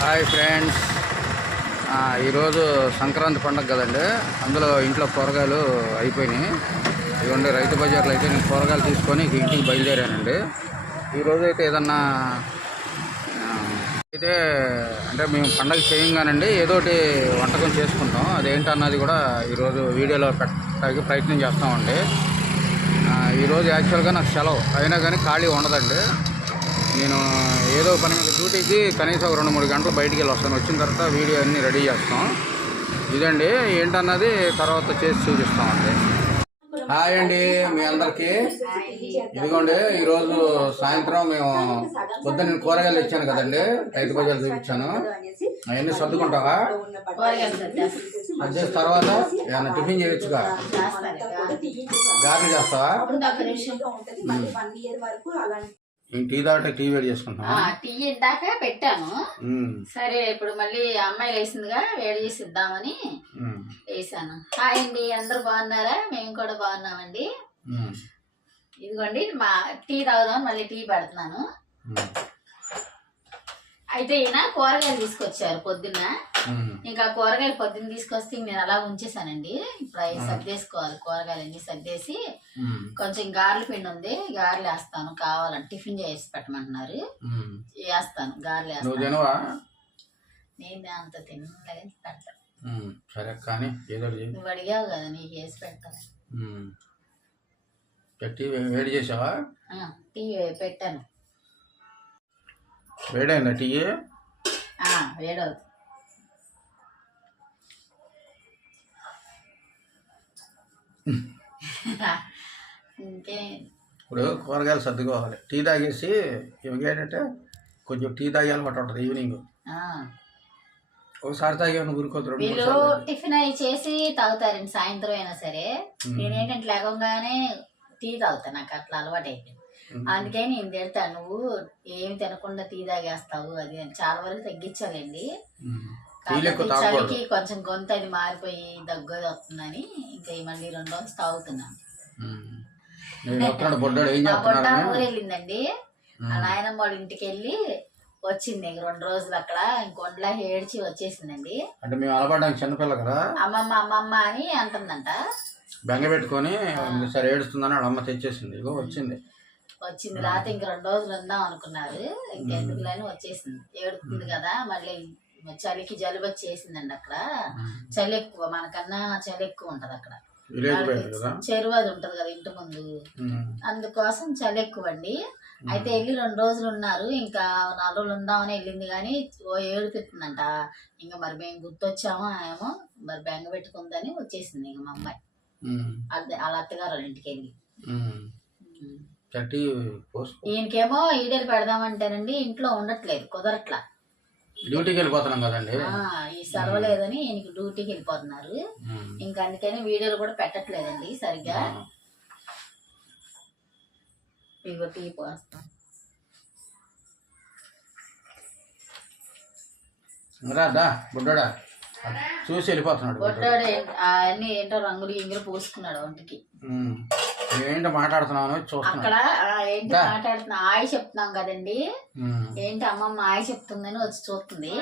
Hi friends, ఈరోజు సంక్రాంతి పండుగ కదండి. అందులో ఇంట్లో కూరగాయలు అయిపోయినాయి. ఇదిగోండి రైతు బజార్లో అయితే నేను కూరగాయలు తీసుకొని ఇంటికి బయలుదేరానండి. ఈరోజు అయితే ఏదన్నా అయితే అంటే మేము పండగ చేయంగానండి ఏదోటి వంటకం చేసుకుంటాం. అదేంటన్నది కూడా ఈరోజు వీడియోలో పెట్టడానికి ప్రయత్నం చేస్తామండి. ఈరోజు యాక్చువల్గా నాకు సెలవు అయినా కానీ ఖాళీ ఉండదండి. నేను ఏదో పని మీద డ్యూటీకి కనీసం ఒక 2-3 గంటలు బయటికి వెళ్ళి వస్తాను. వచ్చిన తర్వాత వీడియో అన్నీ రెడీ చేస్తాం. ఇదండి ఏంటన్నది తర్వాత చేసి చూపిస్తామండి. హాయ్ అండి మీ అందరికీ. ఇదిగోండి ఈరోజు సాయంత్రం మేము పొద్దున్న కూరగాయలు ఇచ్చాను కదండి, రైతు బజార్లు చూపించాను. అవన్నీ సర్దుకుంటావా? అది చేసిన తర్వాత ఏమన్నా టిఫిన్ చేయొచ్చుగా. గారెలు చేస్తావా? టీ తాగితే టీ వేడి చేసుకుంటాం. టీ ఇందాక పెట్టాను. సరే ఇప్పుడు మళ్ళీ అమ్మాయి వేసిందిగా వేడి చేసి ఇద్దామని వేసాను. హాయ్ అండి, అందరు బాగున్నారా? మేము కూడా బాగున్నామండి. ఇదిగోండి మా టీ తాగుదామని మళ్ళీ టీ పెడుతున్నాను. అయితే ఈయన కూరగాయలు తీసుకొచ్చారు పొద్దున్న. ఇంకా కూరగాయలు పొద్దున్న తీసుకొస్తే నేను అలా ఉంచేసానండి. ఇప్పుడు అవి సర్దేసుకోవాలి. కూరగాయలు అన్ని సర్దేసి కొంచెం గారెల పిండి ఉంది, గారెలు వేస్తాను. కావాలని టిఫిన్ చేసి పెట్టమంటున్నారు, వేస్తాను. గారెలు వేస్తాను. నేను అంత తినలేదని పెడతాను. సరే కానీ నువ్వు అడిగావు కదా, నీకు వేసి పెడతాను. వేడి చేసావా? టీ పెట్టాను. వేడైందా టీ? వేడవుతుంది. ఇప్పుడు కూరగాయలు సర్దుకోవాలి. టీ తాగేసి ఏంటంటే కొంచెం టీ తాగే అలవాటు ఉంటుంది. ఈవినింగ్ ఒకసారి తాగేమన్నా గురుకోతారు. వీళ్ళు టిఫిన్ అవి చేసి తాగుతారండి సాయంత్రం అయినా సరే. నేనేంటంటే లేవగానే టీ తాగుతాను. నాకు అట్లా అలవాటు అయిపోయింది. అందుకే నేను తిడతాను, నువ్వు ఏమి తినకుండా టీ తాగేస్తావు. అది చాలా వరకు తగ్గించాలండి. చలికి కొంచెం గొంతు అది మారిపోయి దగ్గర వస్తుందని ఇంకా మళ్ళీ 2 రోజులు తాగుతున్నాను. బొడ్డ ఊరు వెళ్ళిందండి. ఆ నాయనమ్మ వాళ్ళ ఇంటికి వెళ్ళి వచ్చింది. 2 రోజులు అక్కడ ఇంకొండలా ఏడ్చి వచ్చేసిందండి. అంటే మేము అలవాటు చిన్నపిల్ల కదా, అమ్మమ్మ అమ్మమ్మ అని అంటుందంట. బెంగ పెట్టుకొని సరే ఏడుస్తుందని అమ్మ తెచ్చేసింది. ఇగో వచ్చింది. రాత్రి ఇంక 2 రోజులు ఉందాం అనుకున్నారు. ఇంకెందుకులని వచ్చేసింది. ఏడుతుంది కదా, మళ్ళీ చలికి జలుబు వచ్చేసిందండి. అక్కడ చలి ఎక్కువ, మనకన్నా చలి ఎక్కువ ఉంటది అక్కడ. చెరువు అది ఉంటది కదా ఇంటి ముందు, అందుకోసం చలి ఎక్కువ అండి. అయితే వెళ్ళి 2 రోజులు ఉన్నారు. ఇంకా 4 రోజులు ఉందామని వెళ్ళింది కానీ ఏడుపుతుందంట. ఇంకా మరి మేము గుర్తొచ్చామో ఏమో మరి బెంగ పెట్టుకుందని వచ్చేసింది ఇంకా మా అమ్మాయి. వాళ్ళ అత్తగారు వాళ్ళ ఇంటికి వెళ్ళి. ఈయనకేమో ఈడలు పెడదామంటేనండి ఇంట్లో ఉండట్లేదు, కుదరట్లా. డ్యూటీకి వెళ్ళిపోతున్నాం కదండి, ఈ సెలవు లేదని ఈయనకి డ్యూటీకి వెళ్ళిపోతున్నారు. ఇంకా అందుకని వీడియోలు కూడా పెట్టట్లేదండి సరిగ్గా. ఇగో టీ పోస్తాం. బుడ్డోడా చూసి వెళ్ళిపోతున్నాడు. బొడ్డాడు అన్ని ఏంటో రంగులు గింగులు పూసుకున్నాడు ఒంటికి. ఏంటో మాట్లాడుతున్నాను అక్కడ ఏంటి మాట్లాడుతున్నా, ఆయ చెప్తున్నాం కదండి. ఏంటి అమ్మమ్మ ఆయ చెప్తుందని వచ్చి చూస్తుంది.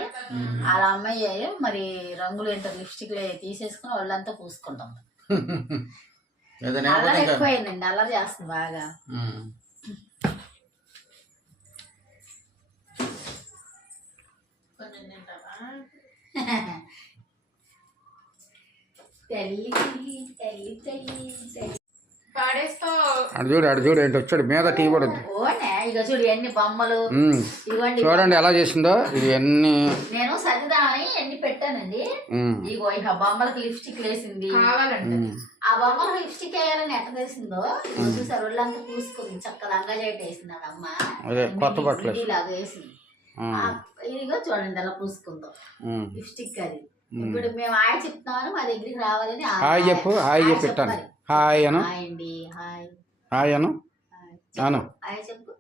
అలా అమ్మాయి మరి రంగులు ఏంటో లిప్స్టిక్ తీసేసుకుని వాళ్ళంతా పూసుకుంటాం. అల్లరి ఎక్కువైందండి, అల్లరి చేస్తుంది బాగా. అడు చూడు ఏంటి వచ్చాడు మీద టీ పడుద్ది. ఓనే ఇక చూడు ఎన్ని బొమ్మలు ఇవ్వండి. చూడండి ఎలా చేసిందో ఇది ఎన్ని. నేను సరిదామని ఎన్ని పెట్టానండి. ఇగో ఇక బొమ్మలకు లిప్స్టిక్ వేసింది. ఆ బొమ్మలకు లిప్స్టిక్ వేయాలని ఎట్ట వేసిందో చూసారు. ఒళ్ళంతా పూసుకుంది చక్కగా అంగజేట వేసింది అమ్మ. కొత్త బట్టలు ఇలాగ వేసింది. ఇదిగో చూడండి ఎలా పూసుకుందో లిప్స్టిక్. అది ఇప్పుడు మేము హాయ్ చెప్తున్నామని మా దగ్గరికి రావాలని. హాయ్ చెప్పు. హాయ్ చెప్పిస్తాను. హాయ్ అను. హాయ్ అండి. హాయ్ హాయ్ అను. అను. హాయ్ చెప్పు.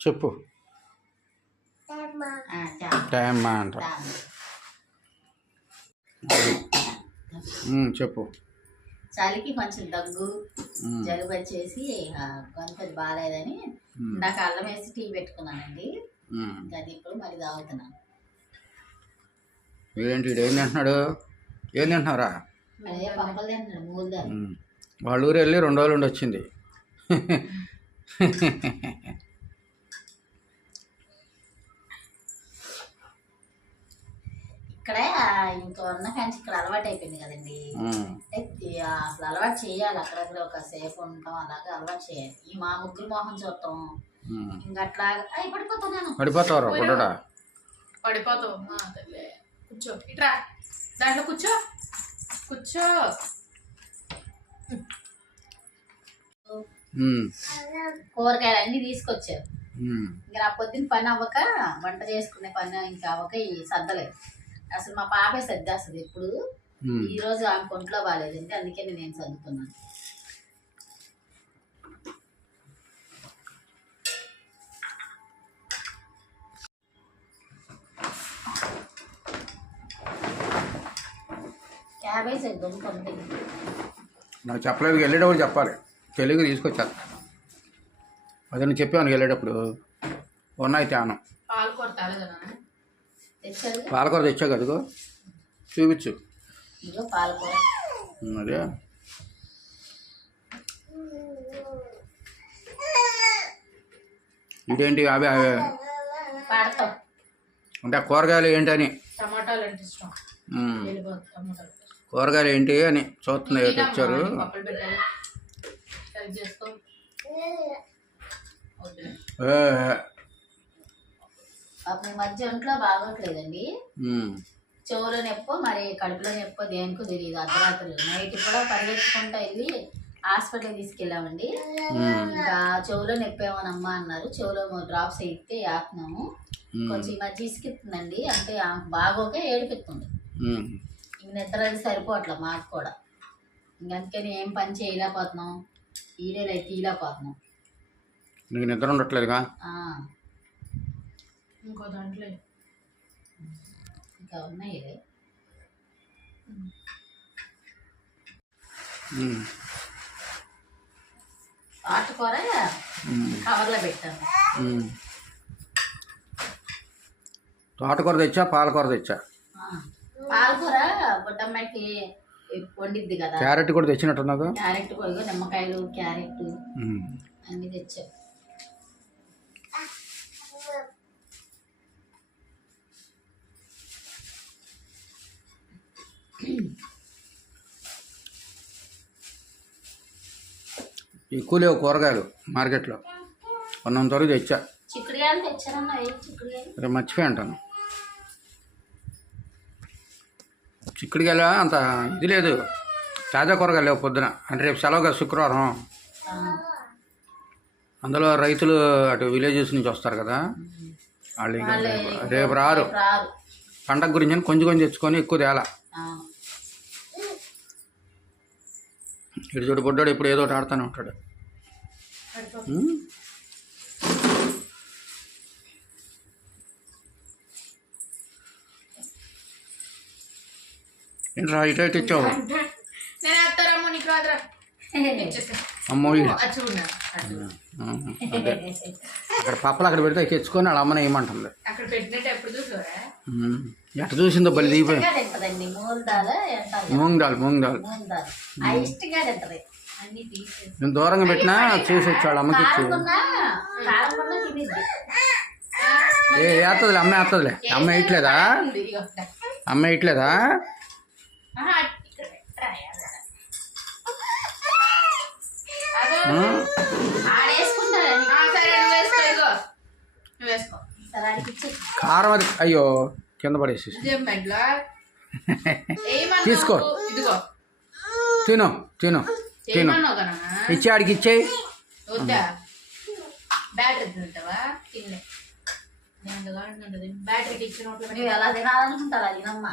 చెప్పు. టైమ్ అంట. చెప్పు. చలికి కొంచెం దగ్గు జలుబు వచ్చేసి గొంతు బాగాలేదని ఇందాక అల్లం వేసి టీ పెట్టుకున్నానండి. అది ఇప్పుడు మరి తాగుతున్నాను. ఏంటి ఏం తింటున్నాడు? ఏం తింటున్నారా? అదే పప్పలు తింటున్నాడు. మూలుదారు. వాళ్ళ ఊరు వెళ్ళి 2 రోజులు ఉండి వచ్చింది. ఇక్కడే ఇంకా ఉన్న ఫ్యాన్స్ ఇక్కడ అలవాటు అయిపోయింది కదండి. అసలు అలవాటు చేయాలి. అక్కడక్కడ ఒక సేపు ఉంటాం అలాగే అలవాటు చేయాలి. ఈ మా ముగ్గురు మోహం చూడటం ఇంకా అట్లా పడిపోతాను. పడిపోతావు పడిపోతావు. కూర్చో ఇట్రా దాంట్లో కూర్చో కూర్చో. కూరగాయలు అన్ని తీసుకొచ్చారు. ఇంకా నా పొద్దున్న పని అవ్వక వంట చేసుకునే పని ఇంకా అవ్వక ఈ సర్దలేదు. అసలు మా పాపే సర్దేస్తుంది ఇప్పుడు. ఈ రోజు ఆమె ఒంట్లో బాగాలేదండి, అందుకే నేను సర్దుతున్నాను. క్యాబేజ్ దుంపండి. నాకు చెప్పలేదు. వెళ్ళేటప్పుడు చెప్పాలి. తెలుగు తీసుకొచ్చాను. అదే నేను చెప్పాను వెళ్ళేటప్పుడు. ఉన్నాయి తేను. పాలకూర తెచ్చా కదగో చూపించు. పాలకూర అదే ఇదేంటి అవి అవే అంటే కూరగాయలు ఏంటని. టమాటాలు అంటే ఇష్టం. కూరగాయలు ఏంటి అని చూస్తుంది. తెచ్చారు. ఈ మధ్య ఒంట్లో బాగోట్లేదండి. చెవులో నొప్పో మరి కడుపులో నొప్పో దేనికో తెలియదు. అర్ధరాత్రులు నైట్ కూడా పరిగెత్తుకుంటా వెళ్ళి హాస్పిటల్ తీసుకెళ్ళామండి. ఇంకా చెవులో నొప్పేమోనమ్మా అన్నారు. చెవులో డ్రాప్స్ అయితే వేస్తున్నాము. కొంచెం ఈ మధ్య ఇసుకిస్తుందండి. అంటే బాగోకే ఏడిపిస్తుంది. ఇంక నిద్ర అది సరిపోవట్లే మాకు కూడా. ఇంకందుకని ఏం పని చేయలేకపోతున్నాం. ఈడేలు అయితే తీయలేకపోతున్నాం. నీకు నిద్ర ఉండట్లేదుగా? ఇంకో దాంట్లో ఇంకా ఉన్నాయి. తోటకూర కవర్లో పెట్టాను. తోటకూర తెచ్చా పాలకూర తెచ్చా. పాలకూర బుట్టమ్మాయికి వండిద్ది కదా. క్యారెట్ కూడా తెచ్చినట్టున్నావు. క్యారెట్ కూడా నిమ్మకాయలు క్యారెట్ అన్ని తెచ్చా. ఎక్కువ లేవు కూరగాయలు మార్కెట్లో. ఉన్నంత వరకు తెచ్చా. చిక్కుడుకాయలు తెచ్చానన్నా. రేపు మర్చిపోయి అంటాను. చిక్కుడుకాయలు అంత ఇది లేదు. తాజా కూరగాయలు లేవు పొద్దున. అంటే రేపు సెలవుగా శుక్రవారం. అందులో రైతులు అటు విలేజెస్ నుంచి వస్తారు కదా, వాళ్ళు రేపు రారు. పండగ గురించి కొంచెం కొంచెం తెచ్చుకొని ఎక్కువ తేలా. ఇటు చూడు బొడ్డాడు ఇప్పుడు ఏదో ఒకటి ఆడుతూనే ఉంటాడు. ఏంట్రా ఇటు ఇటు ఇచ్చావు? అమ్మో అక్కడ పప్పలు అక్కడ పెడితే తెచ్చుకొని వాళ్ళ అమ్మని ఏమంటుంది. ఎట్ట చూసిందో బలి దిగిపోయి. మూంగ్ దాల్ నేను దూరంగా పెట్టినా చూసి వచ్చాడు. అమ్మకి ఇచ్చి వేస్తుందిలే. అమ్మ వేస్తుందిలే. అమ్మ వేయట్లేదా? అమ్మ వేయట్లేదా? నువ్వు వేసుకో. సరే ఆడికి ఇచ్చి కారం అది అయ్యో కింద పడేసి ఇదేం మెడ్లా తీసుకో. ఇదిగో తిను తిను తిను ఏమన్నావు కదా ఇచ్చి ఆడికి ఇచ్చేయి. వద్దా బ్యాటరీ తింటావా? తినలే బ్యాటరీకి ఇచ్చిన నువ్వు ఎలా తినాలనుకుంటారా తినమ్మా.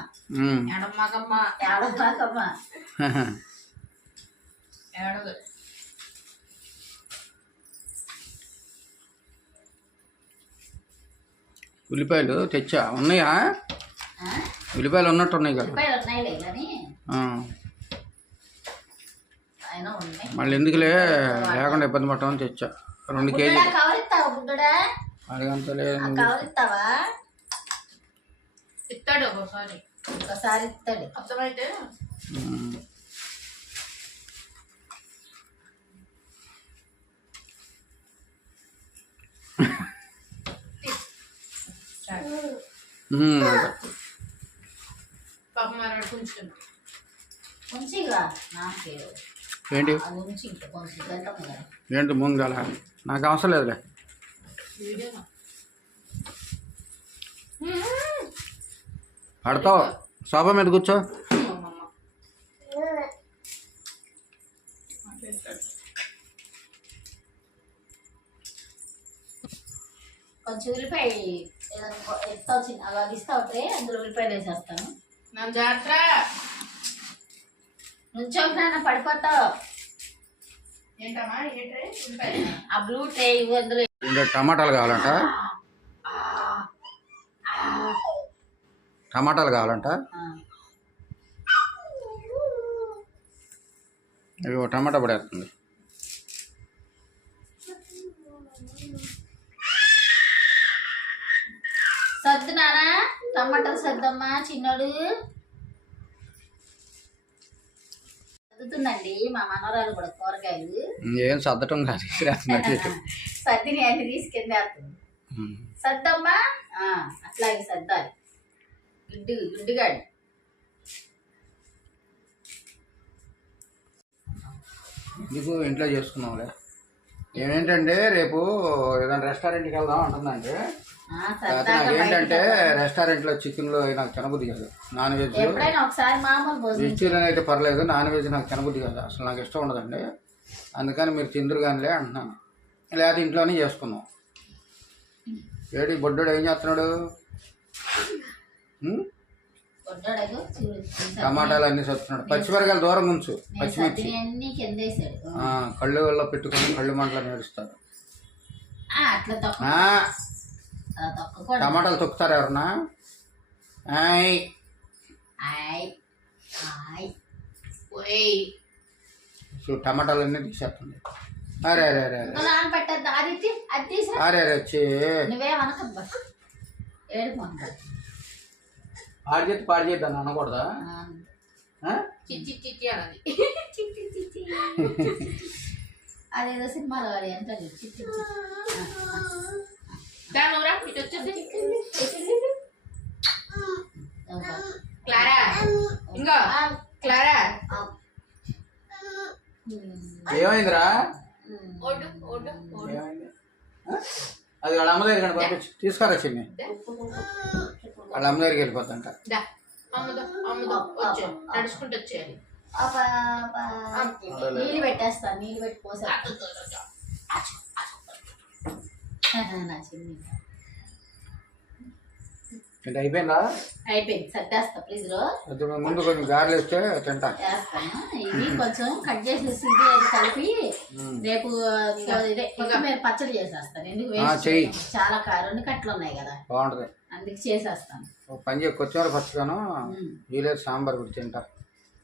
ఎడమ్మాకమ్మ ఏడమ్మా ఏడదు. ఉల్లిపాయలు తెచ్చా ఉన్నాయా? ఉల్లిపాయలు ఉన్నట్టు ఉన్నాయి కదా. రూపాయలు ఉన్నాయిలే కానీ ఆ. ఆయన ఉన్నాయి. మళ్ళీ ఎందుకులే లేకుండా ఇబ్బంది పడతామని తెచ్చా 2 కేజీలు. కవర్ ఇస్తావా బుడ్డడా? అడిగంత లేదు. కవర్ ఇస్తావా? ఇస్తాడు ఒకసారి ఒకసారి ఇస్తాడు. అర్థమైతే పాపం మరి కొంచెం కొంచెంగా నాకు ఏంటి అది ఉంచి ఇంకా కొంచెం తింటాం కదా. ఏంటి ముంగల నాకు అవసరం లేదులే. వీడియో పడతావు సోఫా మీద కూర్చో. కొంచెం ఉల్లిపాయ ఎత్తావు చిన్న అలా ఇస్తావు ట్రే, అందులో ఉల్లిపాయలు వేసేస్తాను. నా జాగ్రత్త నుంచోనా పడిపోతావు. ఏంటమ్మా ఏంటే ఆ బ్లూ ట్రే ఇవ్వు, అందులో ఇంకా టమాటాలు కావాలంట. టమాటాలు కావాలంట. ఇవి టమాటా పడేస్తుంది. సర్దు నానా, టమాటాలు సర్దమ్మా చిన్నోడు. సర్దుతుందండి మా మనవరాలు కూడా కూరగాయలు. ఏం సర్దటం కాదు. సర్దిని అన్ని తీసుకెళ్ళేస్తుంది. సర్దమ్మా అట్లాగే సర్దాలి. గుడ్డుగాడు ఎందుకు ఇంట్లో చేసుకున్నాంలే. ఏమేంటంటే రేపు ఏదైనా రెస్టారెంట్కి వెళ్దాం అంటుందంటే ఏంటంటే రెస్టారెంట్లో చికెన్లో నాకు తినబుద్ధి కాదు. నాన్ వెజ్ ఒకసారి మామూలు వెజిటేరియన్ అయితే పర్లేదు, నాన్ వెజ్ నాకు తినబుద్ధి కాదు, అసలు నాకు ఇష్టం ఉండదండి. అందుకని మీరు తిందురు కానిలే అంటున్నాను. లేకపోతే ఇంట్లోనే చేసుకున్నాం. ఏడి బొడ్డోడు ఏం చేస్తున్నాడు? టమాటాలు అన్నీ సత్తున్నాడు. పచ్చిమిరకాయలు దూరం ఉంచు. పచ్చిమిర్చి కళ్ళు వల్ల పెట్టుకొని కళ్ళు మంటలు నేడుస్తారు. టమాటాలు తొక్కుతారు ఎవరన్నా? టమాటాలు అన్నీ తీసేస్తుంది. అరే అరే అరే అరే అరే వచ్చి పాడు చేతి పాడు చేద్దాను అనకూడదా? అదేదో సినిమాలో వాడు ఎంత ఏమైందిరా? అది వాళ్ళ అమ్మ దగ్గర పంపించి తీసుకురా చిన్ని. వాళ్ళ అమ్మ దగ్గరికి వెళ్ళిపోతాంట. నీళ్ళు పెట్టేస్తాను. నీళ్ళు పెట్టి పోసా అంటే అయిపోయిందా? అయిపోయింది. సర్దేస్తా ఫ్రిడ్జ్ లో. ముందు కొంచెం గారెలు వేస్తే తింటా. వేస్తాను. ఇది కొంచెం కట్ చేసేసి ఇది కలిపి రేపు ఇదే కొత్తిమీర పచ్చడి చేసేస్తాను. ఎందుకు వేస్ట్, చాలా 2 కట్టలు ఉన్నాయి కదా, బాగుంటది, అందుకు చేసేస్తాను. పని చేయ కొత్తిమీర పచ్చగాను వీలేదు సాంబార్ కూడా తింటా.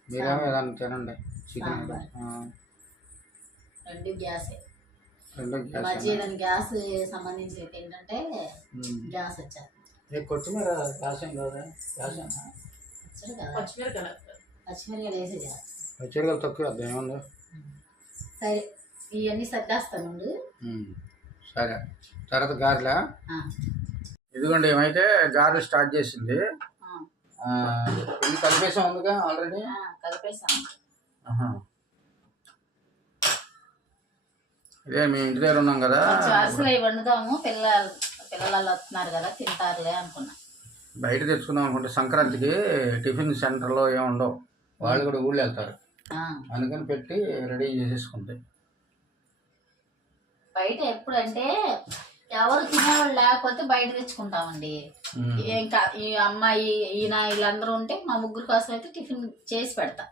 మీరేమో ఏదన్నా తినండి. చికెన్ 2 గ్యాసే. 2 గ్యాస్. మధ్యాహ్నం గ్యాస్ సంబంధించి ఏంటంటే గ్యాస్ వచ్చారు. కొత్తిమీర గ్యాస్ ఏం కదా? గ్యాస్ పచ్చిమిరకాయలు వేసే గ్యాస్. పచ్చిమిరకాయలు తక్కువ అర్థం ఏముంది. సరే ఇవన్నీ సర్దేస్తాను. సరే తర్వాత గారెలా? ఇదిగోండి ఏమైతే గారెలు స్టార్ట్ చేసింది. ఇది కలిపేసాం ఉందిగా ఆల్రెడీ. కలిపేసాం. ఇదే మేము ఇంటి దగ్గర ఉన్నాం కదా, అరసలు అవి వండుదాము. పిల్లలు వస్తున్నారు కదా తింటారులే అనుకున్నా. బయట తెచ్చుకుందాం అనుకుంటే సంక్రాంతికి టిఫిన్ సెంటర్లో ఏమి ఉండవు, వాళ్ళు కూడా ఊళ్ళో వెళ్తారు, అందుకని పెట్టి రెడీ చేసేసుకుంటాయి. బయట ఎప్పుడంటే ఎవరు తినేవాళ్ళు లేకపోతే బయట తెచ్చుకుంటామండి. ఇంకా ఈ అమ్మాయి ఈయన వీళ్ళందరూ ఉంటే మా ముగ్గురు కోసం అయితే టిఫిన్ చేసి పెడతా.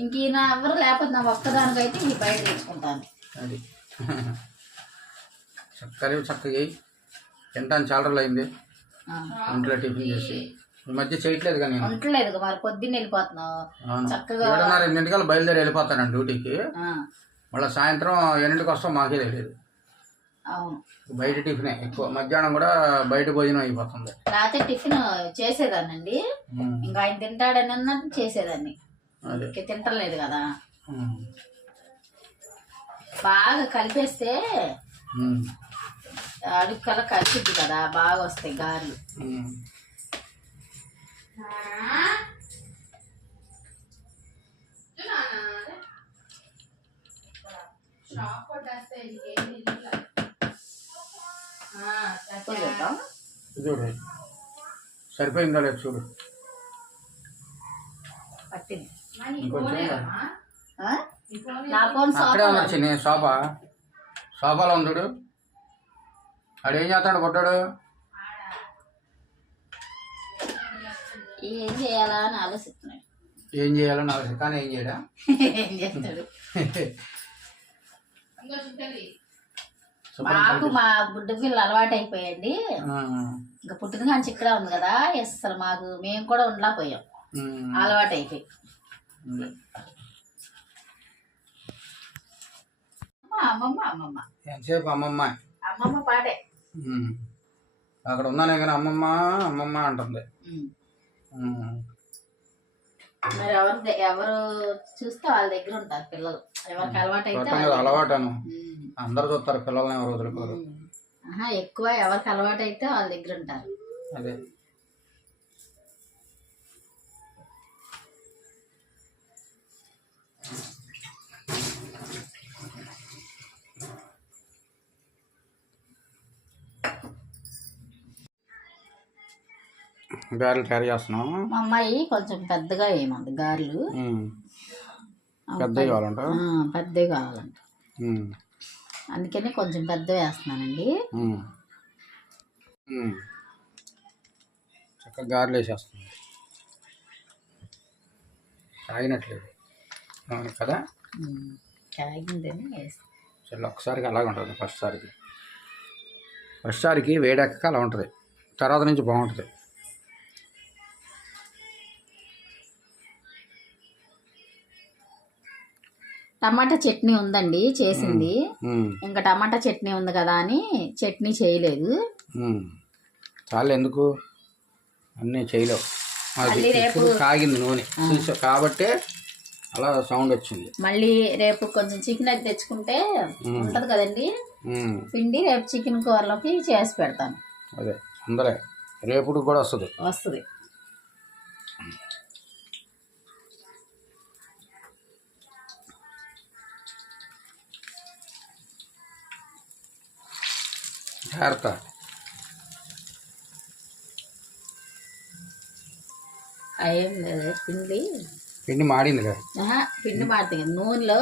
ఇంక ఈయన ఎవరు లేకపోతే నా ఒక్కదానికైతే ఈ బయట తెచ్చుకుంటాను. అది చక్కగా తింటాను. చాలా రోజులు అయింది ఇంట్లో టిఫిన్ చేసి. ఈ మధ్య చేయట్లేదు కానీ నేను ఉండలేదు. మరి పొద్దున్న వెళ్ళిపోతున్నావు చక్కగా 7:30-8 బయలుదేరి వెళ్ళిపోతాను డ్యూటీకి. మళ్ళీ సాయంత్రం 8 వస్తాం, మాకే తెలియదు. అవును, బయట టిఫినే ఎక్కువ. మధ్యాహ్నం కూడా బయట భోజనం అయిపోతుంది. రాత్రి టిఫిన్ చేసేదాన్నండి. ఇంకా ఆయన తింటాడని అన్నట్టు చేసేదాన్ని. తింటలేదు కదా, బాగా కలిపేస్తే అడుక్కల కలిసిద్ది కదా, బాగా వస్తాయి గారెలు. చూడు సరిపోయిందా లేదు చూడు. పట్టింది అక్కడే ఉన్నాడు చిన్న సోఫాలో ఉంది చూడు. ఆడేం చేస్తాడు కొట్టాడు. ఏం చేయాలా అని ఆలోచిస్తున్నాడు. ఏం చేయాలని ఆలోచన కానీ ఏం చేయడా. ఏం చేస్తాడు. మాకు మా బుడ్డ పిల్లలు అలవాటు అయిపోయండి. ఇంకా పుట్టిన కానీ ఇక్కడ ఉంది కదా, అసలు మాకు మేము కూడా ఉండలేకపోయాం, అలవాటు అయిపోయి. అమ్మమ్మ ఎంతసేపు అమ్మమ్మ పాటే. అక్కడ ఉన్నానే కానీ అమ్మమ్మ అంటుంది. మరి ఎవరు చూస్తే వాళ్ళ దగ్గర ఉంటారు పిల్లలు. ఎవరికి అలవాటు అయితే అలవాటను అందరు చూస్తారు, పిల్లల్ని ఎవరు వదులుకోరు. ఎక్కువ ఎవరికి అలవాటు అయితే వాళ్ళ దగ్గర ఉంటారు. అదే గారెలు తయారు చేస్తున్నాం. మా అమ్మాయి కొంచెం పెద్దగా ఏమంది గారెలు. పెద్దవి కావాలంట. పెద్దవి కావాలంట, అందుకని కొంచెం పెద్దవి వేస్తున్నానండి. చక్కగా గారెలు వేసేస్తున్నాం. తాగినట్లేదు కదా, తాగిందని వేస్తాను. చల్ల ఒకసారికి అలాగే ఉంటుంది. ఫస్ట్ సారికి వేడెక్క అలా ఉంటుంది, తర్వాత నుంచి బాగుంటుంది. టమాటా చట్నీ ఉందండి చేసింది. ఇంకా టమాటా చట్నీ ఉంది కదా అని చట్నీ చేయలేదు. చాలా ఎందుకు అన్నీ చేయలేవు, కాగింది నూనె కాబట్టి అలా సౌండ్ వచ్చింది. మళ్ళీ రేపు కొంచెం చికెన్ అది తెచ్చుకుంటే ఉంటది కదండి పిండి, రేపు చికెన్ కూరలోకి చేసి పెడతాను. అదే అందరే రేపు కూడా వస్తుంది. జాగ్రత్త. ఏం లేదు, పిండి మాడింది కదా. పిండి మాడుతుంది. నూనెలో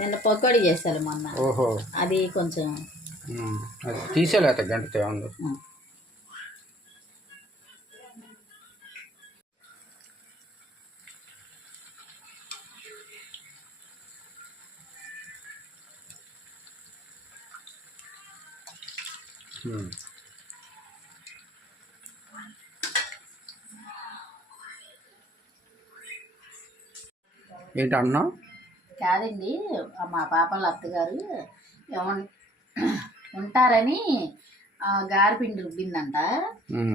నిన్న పకోడీ చేశారు మొన్న. ఓహో, అది కొంచెం తీసేలేత గంటతో ఉంది. ఏంటి అన్నా? కాదండి, మా పాపల అత్తగారు ఉంటారని గారెపిండి రుబ్బిందంట.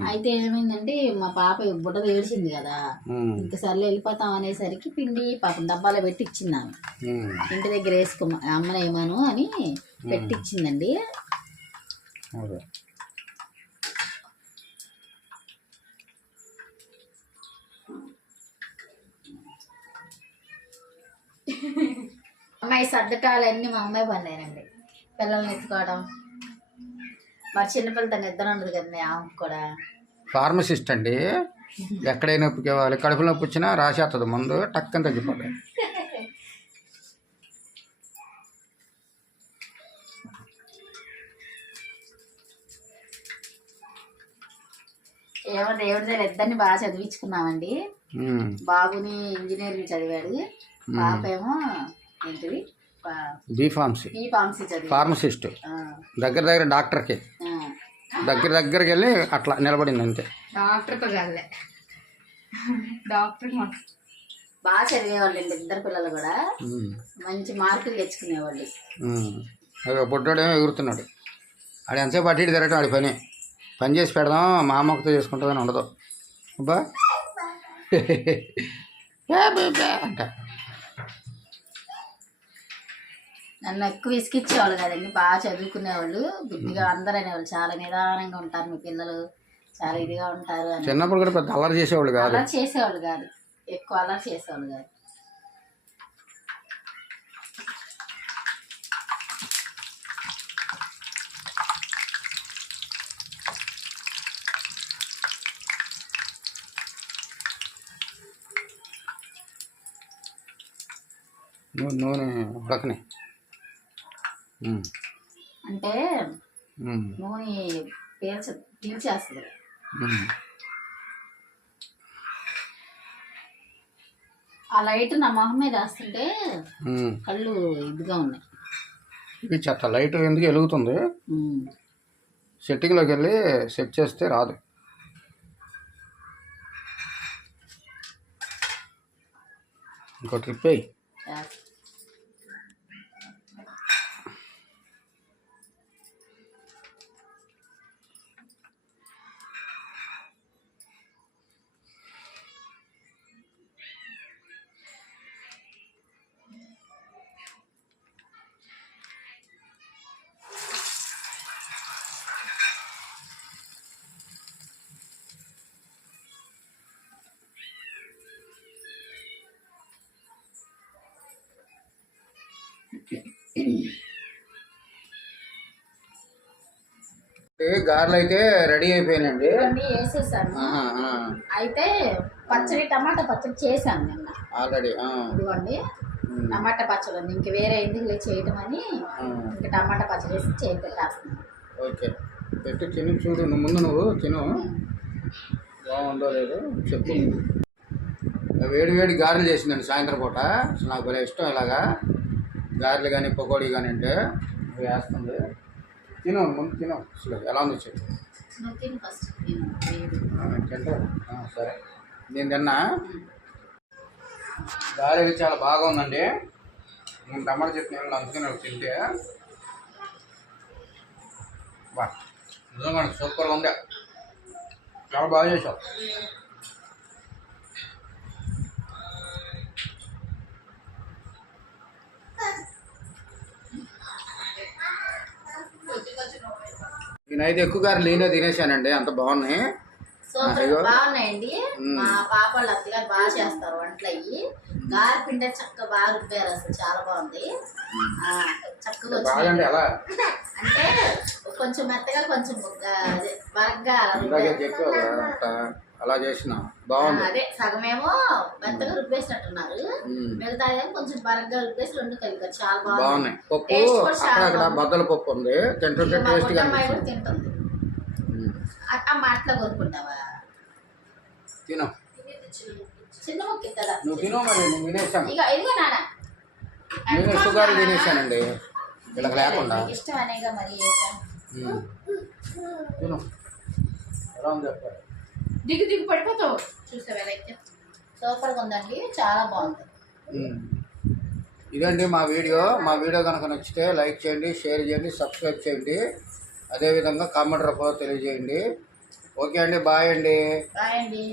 అయితే ఏమైందంటే మా పాప బుడ్డ ఏడ్చింది కదా, ఇంకా సర్లే వెళ్ళిపోతాం అనేసరికి పిండి పాపం డబ్బాలో పెట్టి ఇచ్చిందాను. ఇంటి దగ్గర వేసుకో అమ్మనేమను అని పెట్టిచ్చిందండి. అమ్మాయి సర్దటాలన్నీ మా అమ్మాయి పన్నానండి. పిల్లల్ని ఎత్తుకోవడం, మరి చిన్నపిల్లతో నిద్ర ఉండదు కదండి ఆమెకు కూడా. ఫార్మసిస్ట్ అండి. ఎక్కడైనా నొప్పికి ఇవ్వాలి, కడుపు నొప్పి వచ్చినా రాసేస్తుంది ముందు, టక్కని తగ్గిపోతాయి. ఏమో దేవుడి దగ్గర ఇద్దరిని బాగా చదివించుకున్నామండి. బాబుని ఇంజనీరింగ్ చదివాడు, పాప ఏమో ఏంటిది బీఫార్మసీ చదివాడు, ఫార్మసిస్ట్. దగ్గర డాక్టర్కి దగ్గరికి వెళ్ళి అట్లా నిలబడింది అంతే. డాక్టర్తో కాదులే, డాక్టర్ బాగా చదివేవాళ్ళు అండి ఇద్దరు పిల్లలు కూడా. మంచి మార్కులు తెచ్చుకునేవాళ్ళు. అవి పుట్టాడేమో ఎగురుతున్నాడు. ఆడు ఎంతసేపు అటు ఇటు తిరగటం, ఆడి పని చేసి పెడదాం మా అమ్మకతో చేసుకుంటుందని ఉండదు. అబ్బా అంట. నన్ను ఎక్కువ విసిగిచ్చేవాళ్ళు కదండి, బాగా చదువుకునేవాళ్ళు. బుద్ధిగా అందరూ అనేవాళ్ళు చాలా నిదానంగా ఉంటారు మీ పిల్లలు, చాలా ఇదిగా ఉంటారు అని. చిన్నప్పుడు కూడా పెద్ద అల్లరి చేసేవాళ్ళు కాదు, అలా చేసేవాళ్ళు కాదు, ఎక్కువ అలా చేసేవాళ్ళు కాదు. నూనె ఉడకని అంటే నూనె పీల్చేస్తుంది. ఆ లైట్ నా మొహం మీద వేస్తుంటే కళ్ళు ఇదిగా ఉన్నాయి. ఇది చెత్త లైట్ ఎందుకు వెలుగుతుంది? సెట్టింగ్లోకి వెళ్ళి సెట్ చేస్తే రాదు. ఇంకో ట్రిప్ అయ్యి గారెలు అయితే రెడీ అయిపోయినాయండి. వేసేసాను. అయితే పచ్చడి, టమాటా పచ్చడి చేశాను నిన్న ఆల్రెడీ. ఇదిగోండి టమాటా పచ్చడి ఉంది, ఇంక వేరే ఎందుకు చేయటం అని ఇంకా టమాటా పచ్చడి వేసి చేయి పెట్టేస్తున్నాను. ఓకే, పెట్టి తిని చూడు. ముందు నువ్వు తిను, బాగుందో లేదో చెప్పు. వేడి గారెలు చేసిందండి సాయంత్రం పూట. అసలు నాకు భలే ఇష్టం ఇలాగా గారెలు కానీ పకోడీ కానీ అంటే వేస్తుంది. తిను, ముందు తిను. అసలు ఎలా ఉందో చెప్పు. తింటా సరే. నేను తిన్నా. గారెలు చాలా బాగా ఉందండి. నేను టమాటా చట్నీ అందుకని తింటే బా నిజంగా సూపర్గా ఉంది. చాలా బాగా చేసావు. నేనైతే ఎక్కువ గారెలు నేనే తినేసానండి, అంత బాగున్నాయి. బాగున్నాయండి. మా పాప వాళ్ళ అత్తగారు బాగా చేస్తారు వంటలు అయ్యి. గారె పిండి చక్కగా బాగా రుబ్బారు, అసలు చాలా బాగుంది. చక్కగా బాగండి. అలా అంటే కొంచెం మెత్తగా కొంచెం బరగ్గా చెప్పు, అలా చేసిన బాగుంది. అదే సగమేమో మెత్తగా రుబ్బేసినట్టున్నారు, మిగతా కొంచెం బరగ్గా రుబ్బేసి రెండు కలిపారు. చాలా బాగున్నాయి. పప్పు అక్కడ బద్దల పప్పు ఉంది, తింటుంటే టేస్ట్ గా తింటుంది. ఆ మాటలో కోరుకుంటావా? తిను, చిన్న ముక్క కదా నువ్వు తిను. మరి నేను తినేసాను. ఇదిగో నాన్న, నేను ఎక్కువ గారెలు తినేసానండి వీళ్ళకి లేకుండా. ఇష్టం అనేగా మరి తిను. ఎలా ఉంది చెప్పారు? దిగు పడిపోతావు. చూసావా? సూపర్గా ఉందండి, చాలా బాగుంది. ఇదండి మా వీడియో కనుక నచ్చితే లైక్ చేయండి, షేర్ చేయండి, సబ్స్క్రైబ్ చేయండి. అదేవిధంగా కామెంట్ రూపంలో తెలియజేయండి. ఓకే అండి, బాయ్ అండి. బాయ్ అండి.